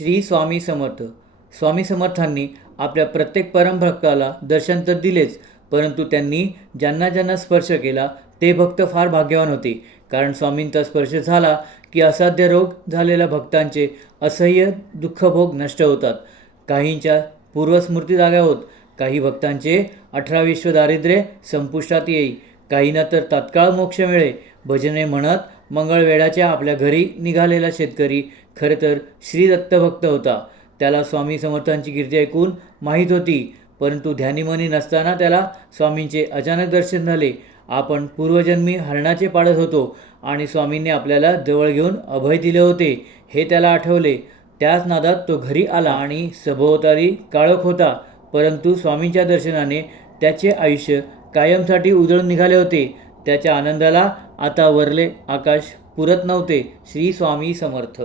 श्री स्वामी समर्थ. स्वामी समर्थांनी आपल्या प्रत्येक परमभक्ताला दर्शन तर दिलेच, परंतु त्यांनी ज्यांना ज्यांना स्पर्श केला ते भक्त फार भाग्यवान होते. कारण स्वामींचा स्पर्श झाला की असाध्य रोग झालेल्या भक्तांचे असह्य दुःखभोग नष्ट होतात. काहींच्या पूर्वस्मृती जाग्या होत, काही भक्तांचे 18 विश्व दारिद्र्य संपुष्टात येई, काहींना तर तात्काळ मोक्ष मिळे. भजने म्हणत मंगळवेढाच्या आपल्या घरी निघालेला शेतकरी खरं तर श्री दत्तभक्त होता. त्याला स्वामी समर्थांची कीर्ती ऐकून माहीत होती, परंतु ध्यानीमनी नसताना त्याला स्वामींचे अचानक दर्शन झाले. आपण पूर्वजन्मी हरणाचे पाळत होतो आणि स्वामींनी आपल्याला जवळ घेऊन अभय दिले होते हे त्याला आठवले. त्याच नादात तो घरी आला आणि सभोवताली काळोख होता, परंतु स्वामींच्या दर्शनाने त्याचे आयुष्य कायमसाठी उजळून निघाले होते. त्याच्या आनंदाला आता वरले आकाश पुरत नव्हते. श्री स्वामी समर्थ.